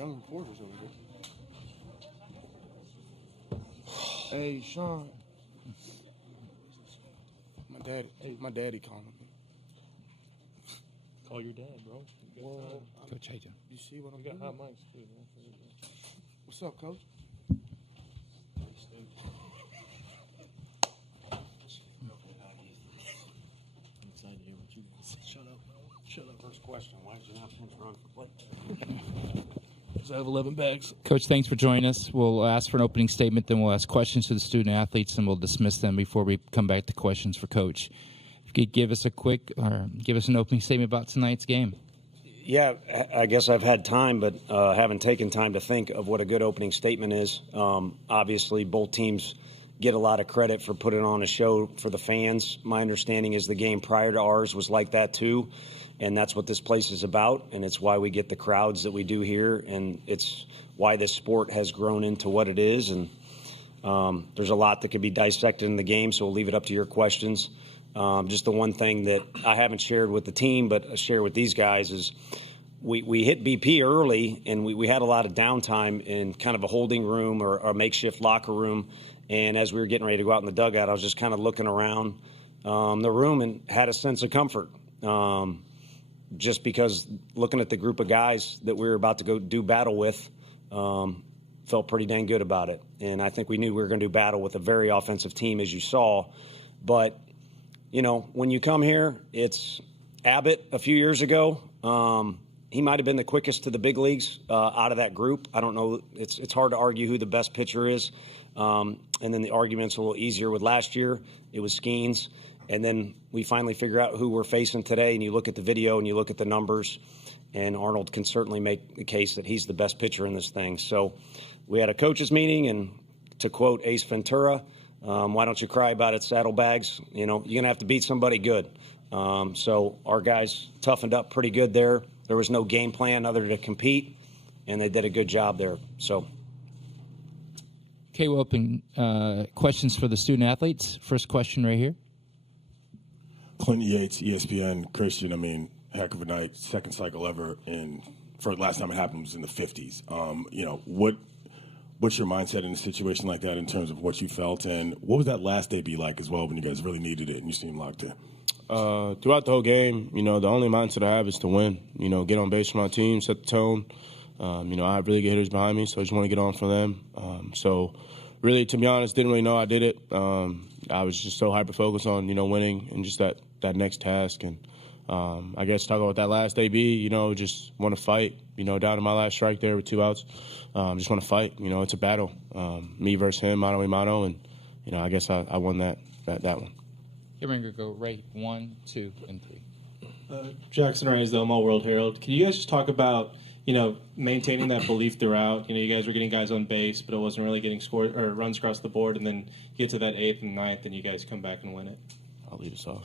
young reporters over there. Hey, Sean. My daddy calling me. Call your dad, bro. Well, Coach, how you doing? You see what I'm You got doing? hot mics, too, man. What's up, Coach? I'm excited to hear what you guys say. Shut up, bro. Shut up. First question, why did you not finish run for play? I have 11 bags. Coach, thanks for joining us. We'll ask for an opening statement, then we'll ask questions to the student athletes, and we'll dismiss them before we come back to questions for Coach. If you could give us an opening statement about tonight's game. Yeah, I guess I've had time, but haven't taken time to think of what a good opening statement is. Obviously, both teams get a lot of credit for putting on a show for the fans. My understanding is the game prior to ours was like that too, and that's what this place is about, and it's why we get the crowds that we do here, and it's why this sport has grown into what it is. And there's a lot that could be dissected in the game, so we'll leave it up to your questions. Just the one thing that I haven't shared with the team, but I share with these guys is we hit BP early, and we had a lot of downtime in kind of a holding room or a makeshift locker room. And as we were getting ready to go out in the dugout, I was just kind of looking around the room and had a sense of comfort. Just because looking at the group of guys that we were about to go do battle with, felt pretty dang good about it. And I think we knew we were going to do battle with a very offensive team, as you saw. But, you know, when you come here, it's Abbott a few years ago. He might have been the quickest to the big leagues out of that group. I don't know. It's hard to argue who the best pitcher is. And then the argument's a little easier with last year. It was Skeens. And then we finally figure out who we're facing today, and you look at the video and you look at the numbers, and Arnold can certainly make the case that he's the best pitcher in this thing. So we had a coaches meeting, and to quote Ace Ventura, why don't you cry about it, saddlebags? You know, you're going to have to beat somebody good. So our guys toughened up pretty good there. There was no game plan other to compete, and they did a good job there. So. Okay, we'll open questions for the student athletes. First question right here. Clinton Yates, ESPN. Christian, I mean, heck of a night, second cycle ever, and for the last time it happened was in the 50s. You know, what's your mindset in a situation like that in terms of what you felt, and what was that last day be like as well when you guys really needed it and you seemed locked in? Throughout the whole game, you know, the only mindset I have is to win. You know, get on base for my team, set the tone. You know, I have really good hitters behind me, so I just want to get on for them. So really, to be honest, didn't really know I did it. I was just so hyper-focused on, you know, winning and just that next task. And I guess talking about that last AB, you know, just want to fight, you know, down to my last strike there with 2 outs. Just want to fight. You know, it's a battle. Me versus him, mano a mano. And, you know, I guess I won that one. Here we're going to go right 1, 2, and 3. Jackson Reyes, the Omaha World Herald. Can you guys just talk about, you know, maintaining that belief throughout? You know, you guys were getting guys on base, but it wasn't really getting scored or runs across the board, and then you get to that 8th and 9th, and you guys come back and win it. I'll lead us off.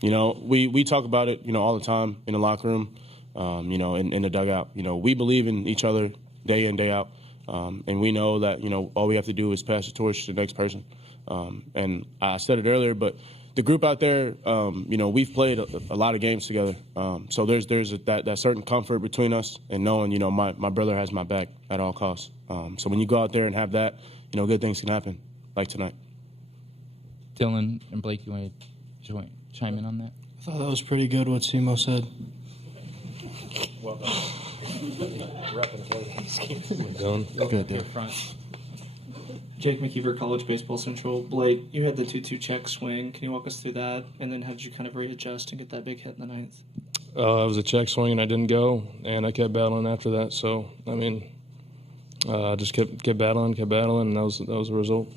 You know, we talk about it, you know, all the time in the locker room, you know, in the dugout. You know, we believe in each other day in, day out, and we know that, you know, all we have to do is pass the torch to the next person. And I said it earlier, but the group out there, you know, we've played a lot of games together. So there's that certain comfort between us and knowing, you know, my brother has my back at all costs. So when you go out there and have that, you know, good things can happen, like tonight. Dylan and Blake, you want to chime in on that? I thought that was pretty good what Simo said. Well done. Dylan. Good there. Front. Jake McKeever, College Baseball Central. Blake, you had the 2-2 check swing. Can you walk us through that? And then how did you kind of readjust and get that big hit in the 9th? It was a check swing, and I didn't go, and I kept battling after that. So, I mean, just kept battling, and that was the result.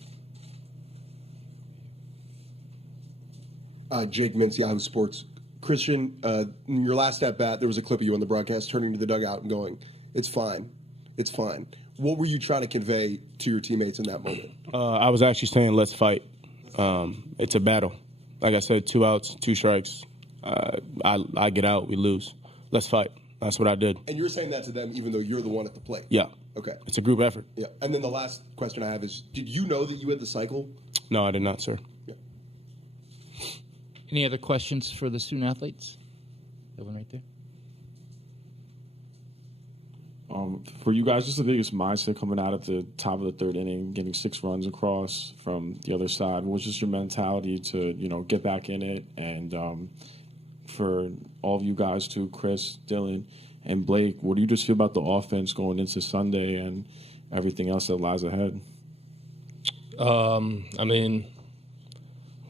Jake Mintz, Yahoo Sports. Christian, in your last at-bat, there was a clip of you on the broadcast turning to the dugout and going, "It's fine. It's fine." What were you trying to convey to your teammates in that moment? I was actually saying, let's fight. It's a battle. Like I said, 2 outs, 2 strikes. I get out, we lose. Let's fight. That's what I did. And you're saying that to them even though you're the one at the plate? Yeah. Okay. It's a group effort. Yeah. And then the last question I have is, did you know that you had the cycle? No, I did not, sir. Yeah. Any other questions for the student athletes? That one right there. For you guys, what's the biggest mindset coming out at the top of the third inning, getting 6 runs across from the other side? What's just your mentality to, get back in it? And for all of you guys too, Chris, Dylan, and Blake, what do you just feel about the offense going into Sunday and everything else that lies ahead? I mean,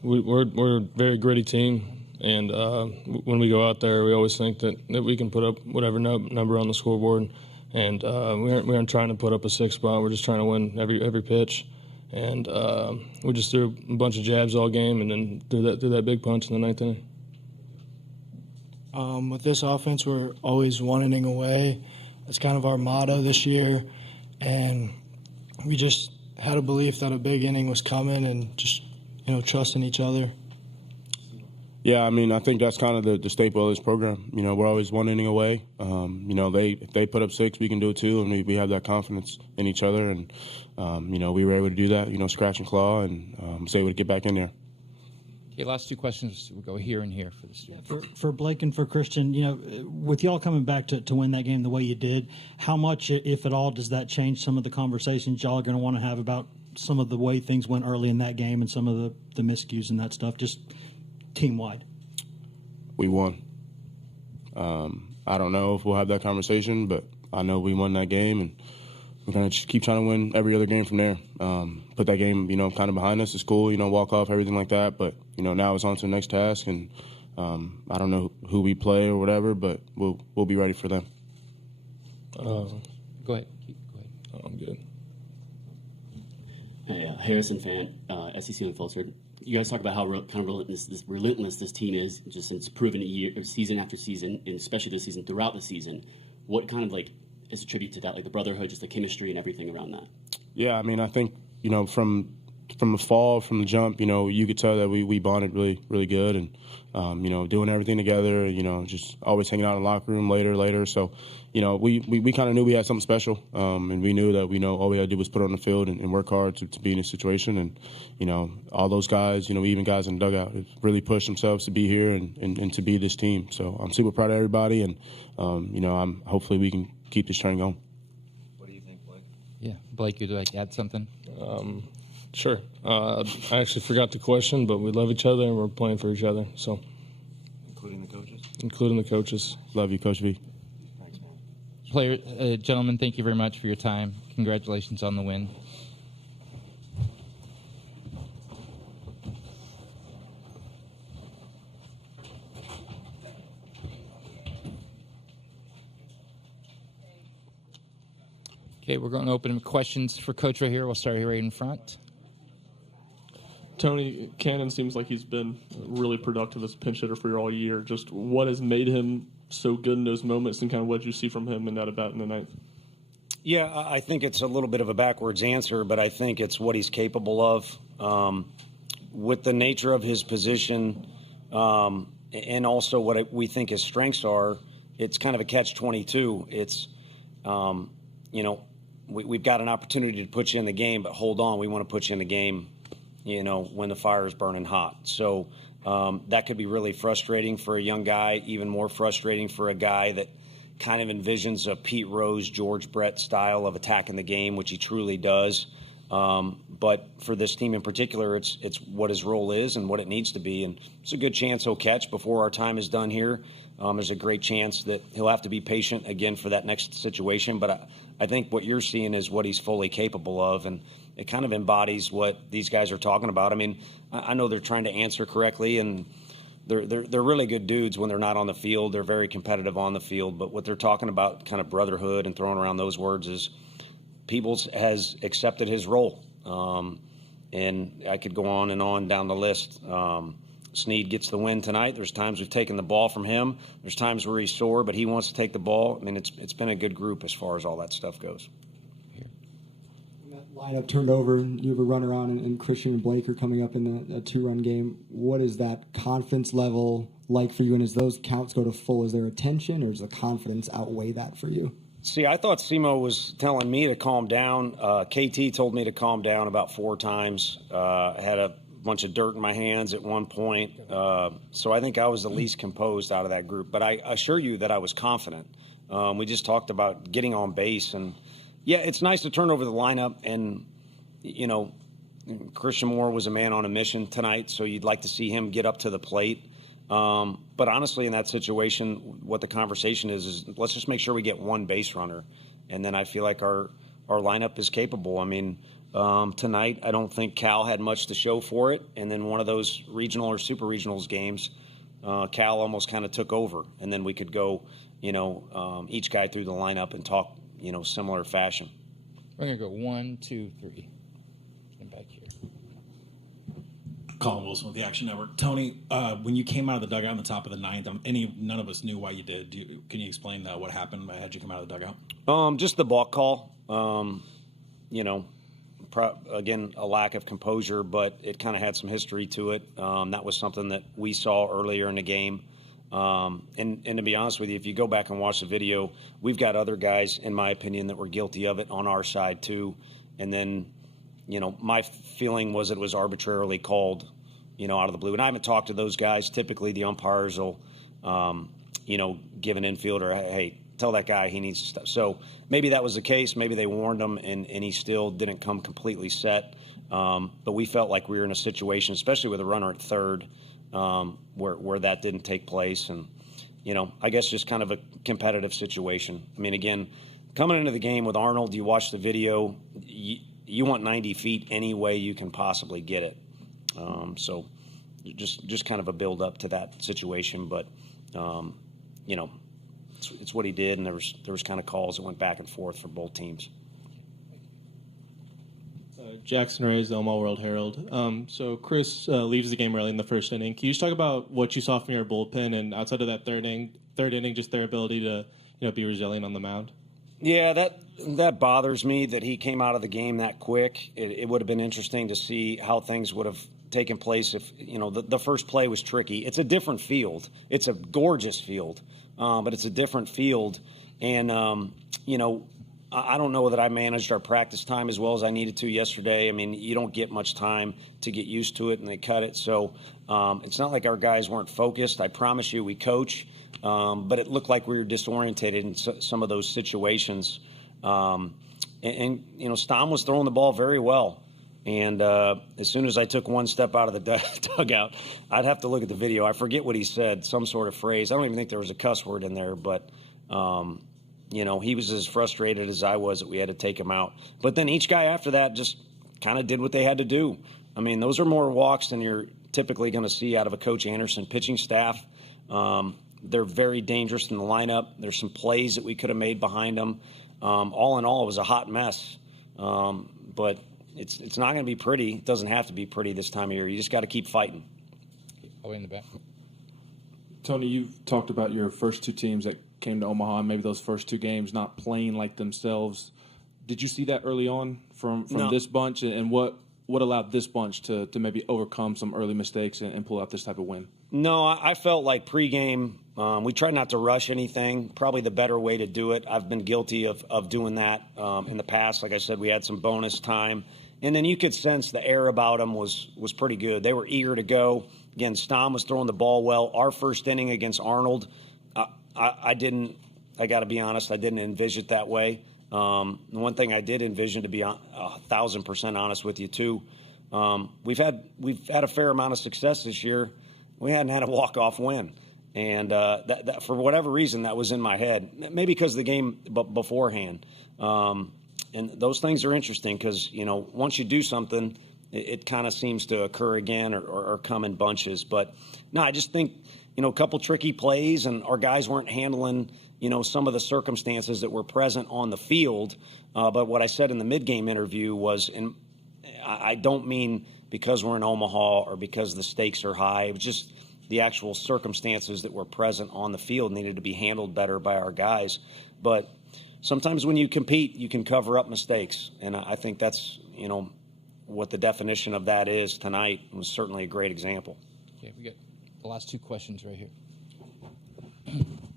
we're a very gritty team. And when we go out there, we always think that we can put up whatever number on the scoreboard. And we aren't trying to put up a 6 spot. We're just trying to win every pitch. And we just threw a bunch of jabs all game and then threw that big punch in the 9th inning. With this offense, we're always 1 inning away. That's kind of our motto this year. And we just had a belief that a big inning was coming and just, trusting each other. Yeah, I mean, I think that's kind of the staple of this program. We're always 1 inning away. If they put up 6, we can do it too, and we have that confidence in each other. And, we were able to do that, scratch and claw, and was able to get back in there. Okay, last 2 questions. We'll go here and here for the students. For Blake and for Christian, with y'all coming back to win that game the way you did, how much, if at all, does that change some of the conversations y'all are going to want to have about some of the way things went early in that game and some of the miscues and that stuff, just team-wide? We won. I don't know if we'll have that conversation, but I know we won that game, and we're going to just keep trying to win every other game from there. Put that game, kind of behind us. It's cool, walk off, everything like that. But, now it's on to the next task, and I don't know who we play or whatever, but we'll be ready for them. Go ahead. I'm good. Hey, Harrison fan, SEC Unfiltered. You guys talk about how kind of relentless this team is, just since proven season after season, and especially this season, throughout the season. What kind of is a tribute to that, the brotherhood, just the chemistry and everything around that? Yeah, I mean, I think from the fall, from the jump, you could tell that we bonded really, really good, and doing everything together, just always hanging out in the locker room later. So, we kind of knew we had something special, and we knew that all we had to do was put it on the field and work hard to be in this situation. And all those guys, even guys in the dugout, really pushed themselves to be here and to be this team. So I'm super proud of everybody, and hopefully we can keep this train going. What do you think, Blake? Yeah, Blake, would you like to add something? Sure. I actually forgot the question, but we love each other and we're playing for each other. So, including the coaches. Including the coaches. Love you, Coach V. Thanks, man. Gentlemen, thank you very much for your time. Congratulations on the win. Okay, we're going to open questions for Coach right here. We'll start here right in front. Tony, Cannon seems like he's been really productive as a pinch hitter for you all year. Just what has made him so good in those moments, and kind of what did you see from him in that at-bat in the 9th? Yeah, I think it's a little bit of a backwards answer, but I think it's what he's capable of. With the nature of his position and also what we think his strengths are, it's kind of a catch-22. It's, we've got an opportunity to put you in the game, but hold on, we want to put you in the game when the fire is burning hot. So that could be really frustrating for a young guy, even more frustrating for a guy that kind of envisions a Pete Rose, George Brett style of attacking the game, which he truly does. But for this team in particular, it's what his role is and what it needs to be. And it's a good chance he'll catch before our time is done here. There's a great chance that he'll have to be patient again for that next situation. But I think what you're seeing is what he's fully capable of. And it kind of embodies what these guys are talking about. I mean, I know they're trying to answer correctly, and they're really good dudes when they're not on the field. They're very competitive on the field. But what they're talking about, kind of brotherhood and throwing around those words, is Peebles has accepted his role. And I could go on and on down the list. Snead gets the win tonight. There's times we've taken the ball from him. There's times where he's sore, but he wants to take the ball. I mean, it's been a good group as far as all that stuff goes. That lineup turned over, and you have a runaround, and Christian and Blake are coming up in a 2-run game. What is that confidence level like for you? And as those counts go to full, is there a tension, or does the confidence outweigh that for you? See, I thought Simo was telling me to calm down. KT told me to calm down about 4 times. I had a bunch of dirt in my hands at one point. So I think I was the least composed out of that group. But I assure you that I was confident. We just talked about getting on base, and yeah, it's nice to turn over the lineup. And Christian Moore was a man on a mission tonight, so you'd like to see him get up to the plate. But honestly, in that situation, what the conversation is let's just make sure we get one base runner, and then I feel like our lineup is capable. I mean, tonight I don't think Cal had much to show for it, and then one of those regional or super regionals games, Cal almost kind of took over, and then we could go, each guy through the lineup and talk, similar fashion. We're gonna go 1, 2, 3. And back here. Colin Wilson with the Action Network. Tony, when you came out of the dugout in the top of the ninth, none of us knew why you did. Can you explain what happened? How'd you come out of the dugout? Just the balk call. Again, a lack of composure, but it kind of had some history to it. That was something that we saw earlier in the game. And to be honest with you, if you go back and watch the video, we've got other guys, in my opinion, that were guilty of it on our side too. And then, my feeling was it was arbitrarily called, out of the blue. And I haven't talked to those guys. Typically, the umpires will, give an infielder, hey, tell that guy he needs to stop. So maybe that was the case. Maybe they warned him, and he still didn't come completely set. But we felt like we were in a situation, especially with a runner at third, where that didn't take place. And, I guess just kind of a competitive situation. I mean, again, coming into the game with Arnold, you watch the video, you want 90 feet any way you can possibly get it. So just kind of a build up to that situation. But, it's what he did, and there was kind of calls that went back and forth for both teams. Jackson Reyes, the Omaha World Herald. So Chris leaves the game early in the first inning. Can you just talk about what you saw from your bullpen, and outside of that third inning, just their ability to be resilient on the mound? Yeah, that bothers me that he came out of the game that quick. It would have been interesting to see how things would have taken place if the first play was tricky. It's a different field. It's a gorgeous field, but it's a different field, and I don't know that I managed our practice time as well as I needed to yesterday. I mean, you don't get much time to get used to it, and they cut it. So it's not like our guys weren't focused. I promise you we coach, but it looked like we were disorientated in some of those situations. And Stom was throwing the ball very well. And as soon as I took one step out of the dugout, I'd have to look at the video. I forget what he said, some sort of phrase. I don't even think there was a cuss word in there, but he was as frustrated as I was that we had to take him out. But then each guy after that just kind of did what they had to do. I mean, those are more walks than you're typically going to see out of a Coach Anderson pitching staff. They're very dangerous in the lineup. There's some plays that we could have made behind them. All in all, it was a hot mess. But it's not going to be pretty. It doesn't have to be pretty this time of year. You just got to keep fighting. All the way in the back. Tony, you've talked about your first two teams that came to Omaha and maybe those first two games not playing like themselves. Did you see that early on from No. this bunch, and what allowed this bunch to maybe overcome some early mistakes and pull out this type of win? No, I felt like pregame, we tried not to rush anything. Probably the better way to do it. I've been guilty of doing that in the past. Like I said, we had some bonus time. And then you could sense the air about them was pretty good. They were eager to go. Again, Stom was throwing the ball well. Our first inning against Arnold, I got to be honest, I didn't envision it that way. The one thing I did envision, to be 1,000% honest with you, too, we've had a fair amount of success this year. We hadn't had a walk-off win. And that for whatever reason, that was in my head. Maybe because of the game beforehand. And those things are interesting because, once you do something, it kind of seems to occur again or come in bunches. But, no, I just think, a couple tricky plays, and our guys weren't handling, some of the circumstances that were present on the field. But what I said in the mid-game interview was, and I don't mean because we're in Omaha or because the stakes are high. It was just the actual circumstances that were present on the field needed to be handled better by our guys. But sometimes when you compete, you can cover up mistakes. And I think that's, what the definition of that is tonight. It was certainly a great example. Okay, we got the last two questions right here.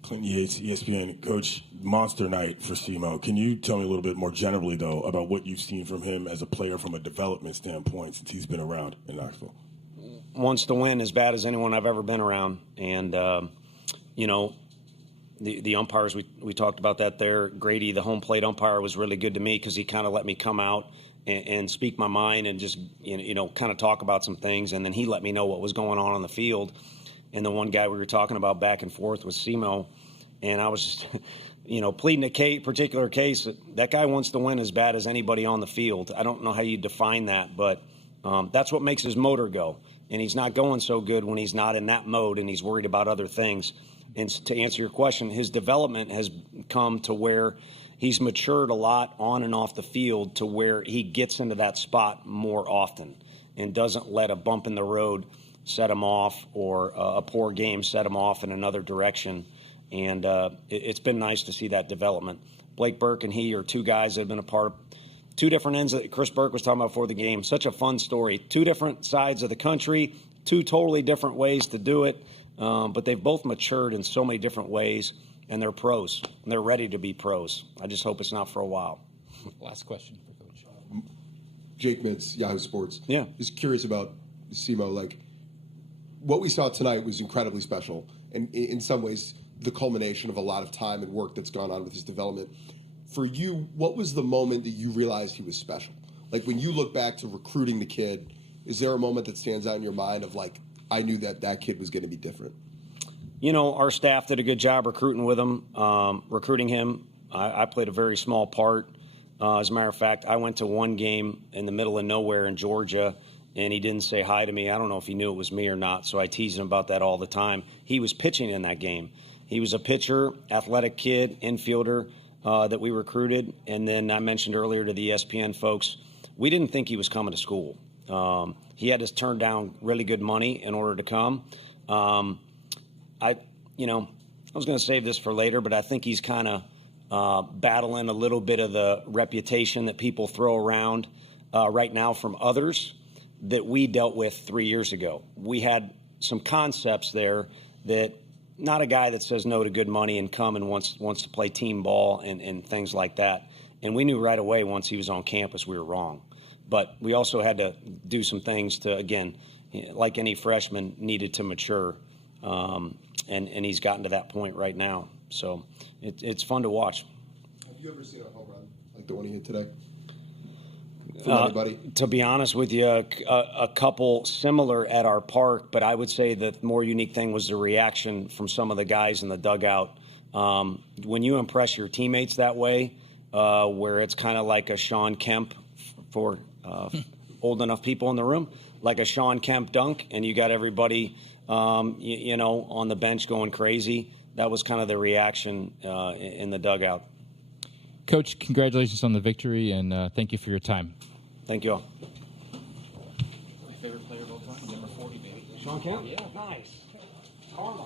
Clinton Yates, ESPN. Coach, monster night for Simo. Can you tell me a little bit more generally, though, about what you've seen from him as a player from a development standpoint since he's been around in Knoxville? Wants to win as bad as anyone I've ever been around. And, The umpires, we talked about that there. Grady, the home plate umpire, was really good to me because he kind of let me come out and speak my mind and just, kind of talk about some things. And then he let me know what was going on the field. And the one guy we were talking about back and forth was Simo. And I was just, pleading a particular case. That guy wants to win as bad as anybody on the field. I don't know how you define that, but that's what makes his motor go. And he's not going so good when he's not in that mode and he's worried about other things. And to answer your question, his development has come to where he's matured a lot on and off the field to where he gets into that spot more often and doesn't let a bump in the road set him off or a poor game set him off in another direction. And it's been nice to see that development. Blake Burke and he are two guys that have been a part of two different ends that Chris Burke was talking about before the game. Such a fun story. Two different sides of the country, two totally different ways to do it. But they've both matured in so many different ways, and they're pros. And they're ready to be pros. I just hope it's not for a while. Last question for Coach. Jake Mintz, Yahoo Sports. Yeah. Just curious about Simo. Like, what we saw tonight was incredibly special, and in some ways, the culmination of a lot of time and work that's gone on with his development. For you, what was the moment that you realized he was special? Like, when you look back to recruiting the kid, is there a moment that stands out in your mind of, like, I knew that kid was going to be different? Our staff did a good job recruiting him. I played a very small part. As a matter of fact, I went to one game in the middle of nowhere in Georgia, and he didn't say hi to me. I don't know if he knew it was me or not, so I teased him about that all the time. He was pitching in that game. He was a pitcher, athletic kid, infielder that we recruited. And then I mentioned earlier to the ESPN folks, we didn't think he was coming to school. He had to turn down really good money in order to come. I was going to save this for later, but I think he's kind of battling a little bit of the reputation that people throw around right now from others that we dealt with 3 years ago. We had some concepts there that not a guy that says no to good money and come and wants to play team ball and things like that. And we knew right away once he was on campus we were wrong. But we also had to do some things to, again, like any freshman, needed to mature. And he's gotten to that point right now. So it's fun to watch. Have you ever seen a home run like the one he hit today? From anybody? To be honest with you, a couple similar at our park, but I would say the more unique thing was the reaction from some of the guys in the dugout. When you impress your teammates that way, where it's kind of like a Sean Kemp for old enough people in the room, like a Sean Kemp dunk, and you got everybody, on the bench going crazy. That was kind of the reaction in the dugout. Coach, congratulations on the victory, and thank you for your time. Thank you all. My favorite player of all time, number 40, baby. Sean Kemp? Yeah, nice. Karma.